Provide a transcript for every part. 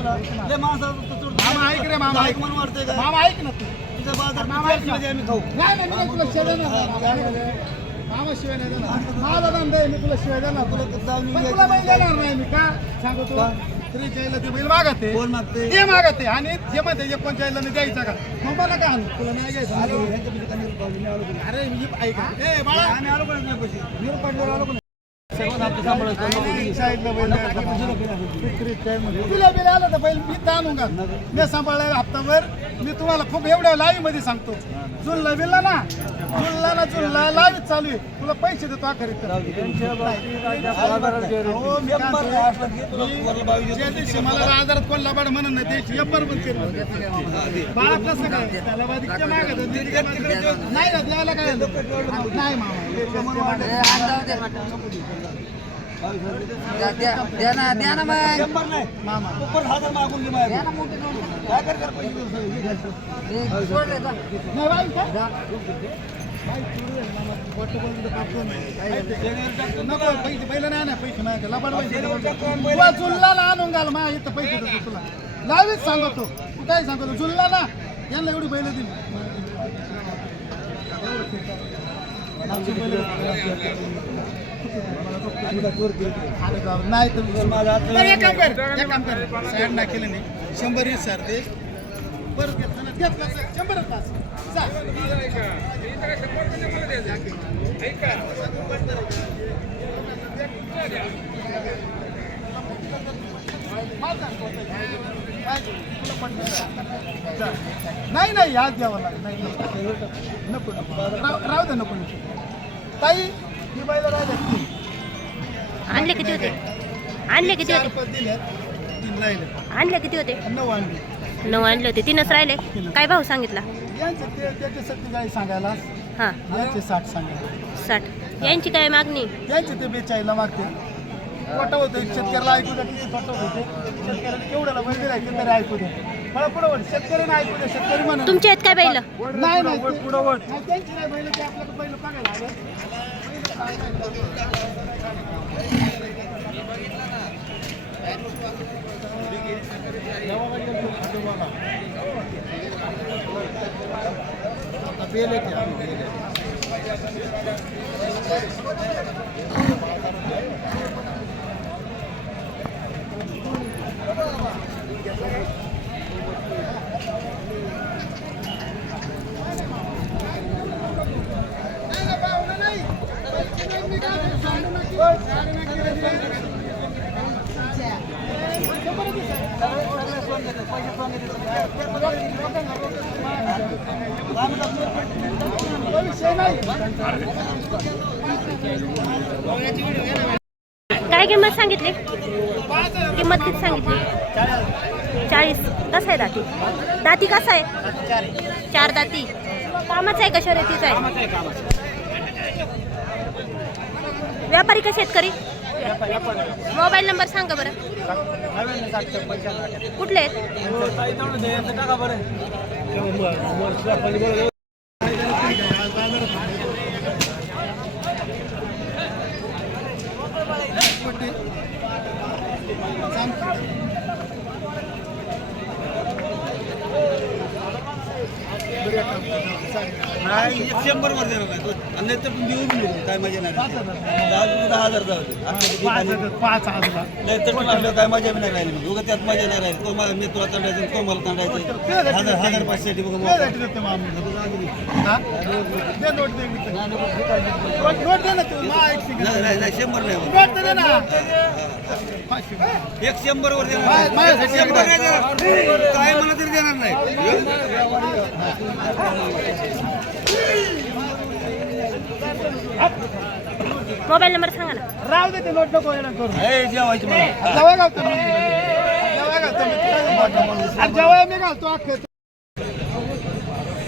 तुला लय माणसाला मामा ऐक रे मामा ऐक म्हणून वाटतंय का मामा ऐक ना तू तुझ्या बाजार मामा ऐक ना. आम्ही खाऊ नाही नाही मी तुला शिवाय देणार मामा शिवाय नाही देणार माझा धंदा आहे मी तुला शिवाय देणार तुला जाऊन पण तुला बैल देणार नाही मी का सांगू तू तरी जायला ते बैल मागते कोण मागते ते मागते आणि जे म्हणते जे पण जायला नाही द्यायचा का मग मला काय आणू तुला नाही घ्यायचं अरे मी ऐका ए बाळा आम्ही आलो पण नाही पैसे मी पडल्यावर आलो पण तुला बिल आलं तर पहिले मी ताणूंगा मी सांभाळलं हप्ताभर मी तुम्हाला खूप एवढ्या लाईव्ह मध्ये सांगतो जुनला बिलला ना जुनला लाईव्ह चालू आहे तुला पैसे देतो आखरी ज्या दिवशी मला बाजारात कोण लबाड म्हणून नाही त्याची एप्पर पण केली बाळा कसं काय त्याला मागत नाही ना द्यायला काय नाही मामा द्या ना मग मामा ऊपर हजार मागून घे माझ्या काय कर नाही बाई का नको पैसे पहिलं नाही ना पैसे नाही लबाड पैसे जुल्ला आणून घाल मा इथं पैसे देतो तुला लावीच सांगतो तू काय सांगतो जुल्ला ना यांना एवढी बैल दिली नाही तर एक काम कर साईड ना केलं नाही 100 सर दे परत घेतला 100 तास नाही नाही याद द्यावं लागेल नाही नको राहू दे नको ताई ही बैल राहिली आणले किती होते आणले किती होते 3 राहिले आणले किती होते 9 आणले 9 आणले होते 3च राहिले काय भाव सांगितला यांचे त्याचे 47 सांगायला हां यांचे 60 सांगायला 60 यांची काय मागणी यांचे ते 42 ला मागते खोटं होतं शेतकऱ्याला ऐकू द्या किती खोटं होते शेतकऱ्याला केवढ्याला बैल दिलाय तरी ऐकू द्या मला पुढं शेतकऱ्यांना ऐकू द्या शेतकरी म्हणून तुमचे आहेत काय बैल नाही नाही पुढं त्यांची नाही बैल ते आपल्याला बैल बघायला आले काय किंमत सांगितली किंमत किती सांगितली 40 कसं आहे दाती दाती कसं आहे 4 दाती कामाचं आहे का शर्यतीचं आहे व्यापारी का शेतकरी मोबाईल नंबर सांगा बरं कुठले आहेत नाही 100 वर देणार नाही नाही तर देऊ बी नको काय मजा नाही 10,000 जाऊ दे नाही तर पण आपल्याला काय मजा बी नाही राहिली मग उगा त्यात मजा नाही राहिली तो मला मी तुला तंडायचं तो मला तंडायचं 1,500 बघ नाही 100 नाही 100 वर देणार 100 नाही देणार काय मला तरी देणार नाही मोबाईल नंबर सांगा ना राहू दे ते नोट नको येणार करू जेवायची मला जवळ घालतो मी जवळ मी घालतो अख्खे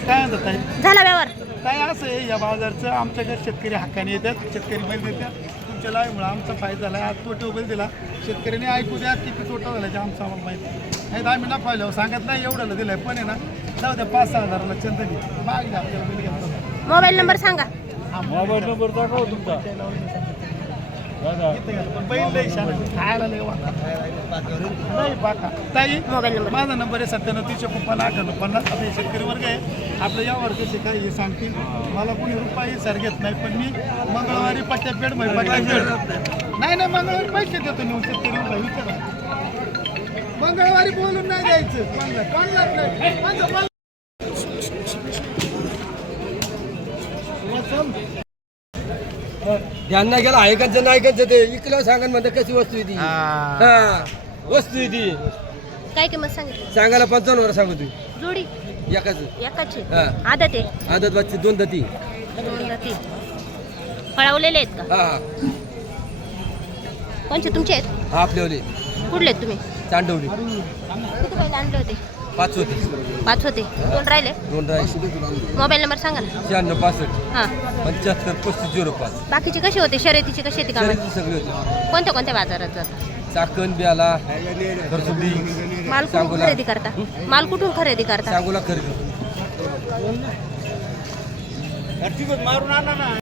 काय म्हणतात ताई झाला व्यवहार काय असं आहे या बाजारचं आमच्याकडे शेतकरी हक्काने येतात शेतकरी बैल देतात तुमच्या लाईमुळे आमचा फायदा झाला आज तोटे बैल दिला शेतकऱ्याने ऐकू द्या किती तोटा झाला आमचा आम्हाला माहिती नाही तर आम्ही नफा लिहावं सांगत नाही एवढ्याला दिलंय पण आहे ना जाऊ द्या 5-6 हजाराला चंदनी मागली आपल्याला बैल घेतो मोबाईल नंबर सांगा मोबाईल नंबर दाखव तुमचा इथं गेलं. पण बैल लय शान आहे. खायला लय वाटा नाही बाका ताई मोबाईल नंबर माझा नंबर आहे 97 आता हे शेतकरी वर्ग आहे आपलं यावर कसे काय हे सांगतील मला कोणी रुपये सर घेत नाही पण मी मंगळवारी पट्ट्या पेड नाही मंगळवारी पैसे देतो नेऊन शेतकरी रुपये विचारा मंगळवारी बोलून नाही द्यायचं कोणला नाही ध्यान नाही गेला ऐकायचं नाही ऐकायचं ते इकलं सांगा म्हणते कशी वस्तू आहे ती हा वस्तू आहे ती काय किंमत सांगितली सांगायला 55 वर सांगू तू जोडी एकाच एकाची हा. आदत आहे आदत बच्चे 2 दती 2 दाती पळवलेले आहेत का हा हा कोणचे तुमचे आहेत हा आपल्यावले कुठले आहेत तुम्ही चांडवली किती पहिले आणले होते 5 होते 5 होते 2 राहिले 2 रायशी मोबाईल नंबर सांगा ना 96 65 हां 75 3505 बाकीचे कसे होते शर्यतीचे कसे येते का शर्यती सगळे होते कोणत्या कोणत्या बाजारात जातात चाकण ब्याला खरसुंडी माल कुठून सांगोला. खरेदी करता माल कुठून खरेदी करता सांगोला खरेदी मारून आणा ना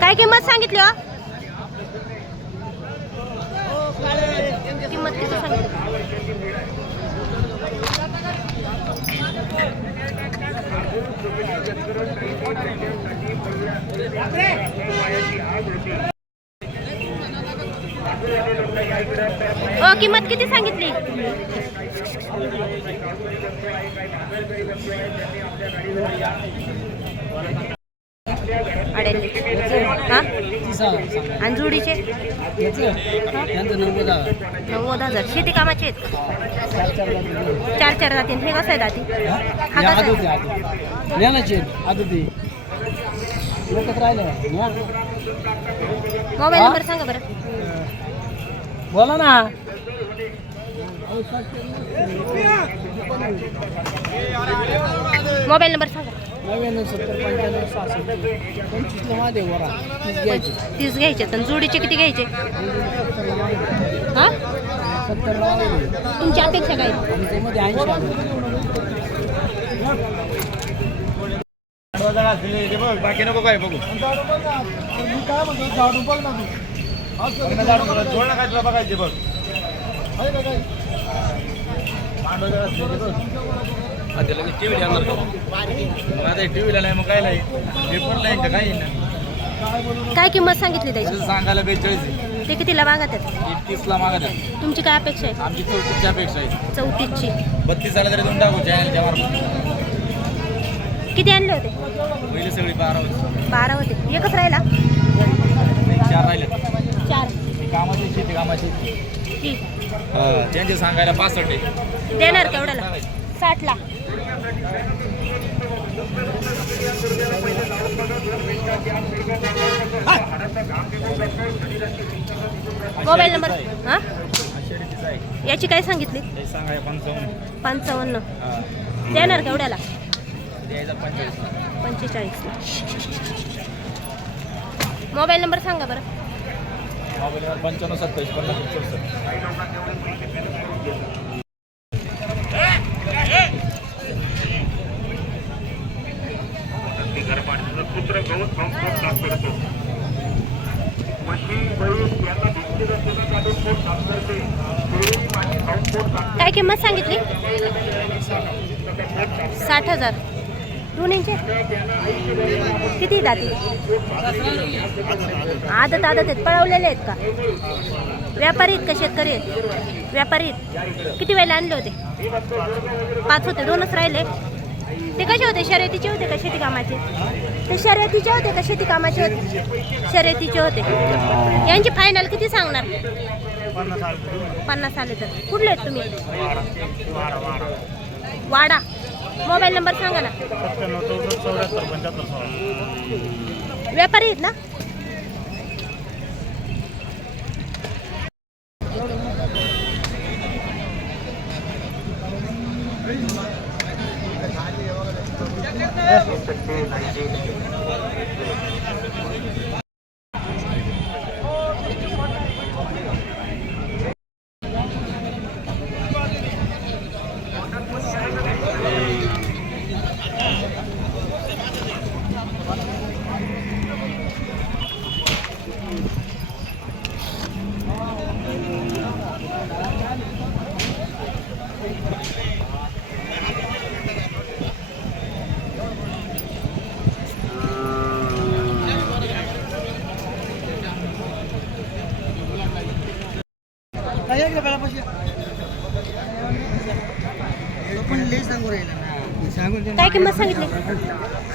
काय किंमत सांगितली हो किंमत किती सांगितली किंमत किती सांगितली अडेल हा आणि जोडीचे 90,000 शेती कामाचे आहेत 4 जातील हे कसं आहे दाती हा कसा मोबाईल नंबर सांगा बरं बोला ना मोबाईल नंबर सांगा 30 घ्यायचे तर जोडीचे किती घ्यायचे हा तुमची अपेक्षा काय बाकी नको काय बघू मी काय म्हणतो झाडू बघ ना तू जोड काय तुला बघायचे बघ आहे का काय टीव्ही आणणार माझा टीव्हीला नाही मग काय नाही हे पण नाही का काही नाही काय किंमत सांगितली त्याची सांगायला 42 ते कितीला मागत आहेत 30 ला मागत आहे तुमची काय अपेक्षा आहे आमची 34 च्या अपेक्षा आहे 34ची 32 झाला तरी देऊन टाकू चॅनलच्या मार्फत किती आणले होते पहिले सगळी 12 होती 12 होते एकच राहिला 4 राहिले 4 कामाची शेती कामाची ठीक त्यांचे सांगायला 65 आहे देणार केवढ्याला 60 ला मोबाईल नंबर हा याची काय सांगितली ते सांगाय 55 देणार केवढ्याला 45 ला मोबाईल नंबर सांगा बरं मोबाईल 95 27 50 काय किंमत सांगितली 60,000 दोन्हींचे किती दाती आदत आहेत पळवलेले आहेत का व्यापारी आहेत का शेतकरी आहेत व्यापारी आहेत किती वेळेला आणले होते 5 होते 2च राहिले ते कसे होते, शर्यतीचे होते का शेती कामाचे? ते शर्यतीचे होते का शेती कामाचे होते? शर्यतीचे होते. यांची फायनल किती सांगणार? 50 आले तर. कुठले आहेत तुम्ही? वाडा. मोबाईल नंबर सांगा ना. व्यापारी आहेत ना? काय किंमत सांगितली?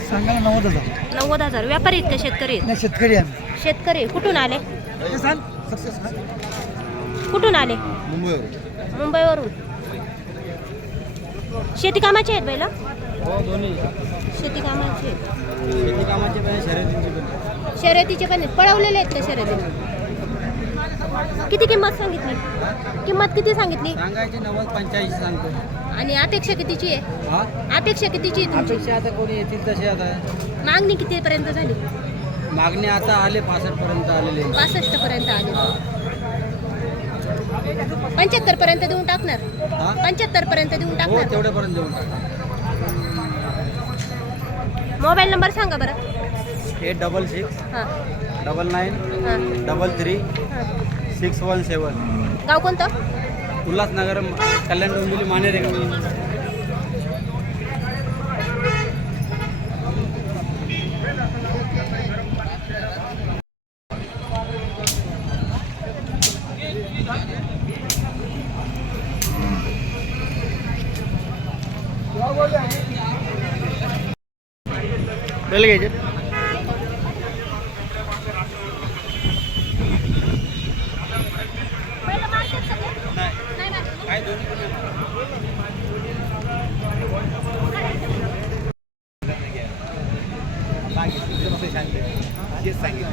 सांगायला 90,000. 90,000. व्यापारी आहेत का शेतकरी आहेत? नाही शेतकरी आम्ही. शेतकरी. कुठून आले? कुठून आले? मुंबईवरून. शेती कामाचे आहेत बैल? दोन्ही शेती कामाचे आहेत. शेती कामाचे पण शर्यतीचे पण. शर्यतीचे पण आहेत. पळवलेले आहेत का शर्यतीने? किती किंमत सांगितली? किंमत किती सांगितली? सांगायचे 90-85 सांगतो. आणि अपेक्षा कितीची आहे? हा अपेक्षा कितीची आहे तुमची? अपेक्षा आता कोणी येतील तसे आता मागणी कितीपर्यंत झाली? मागणी आता आले 65 पर्यंत आलेले. 65 पर्यंत आली. 75 पर्यंत देऊन टाकणार? हा 75 पर्यंत देऊन हो टाकणार? तेवढ्यापर्यंत देऊन टाका. मोबाईल नंबर सांगा बरं. 866 हां 99 हां 33 हां. 617. गाव कोणतं? उल्हासनगर, कल्याण डोंबिवली, मानेरे गाव. बेल घ्यायचे. काय दोन्ही पण सांगितलं.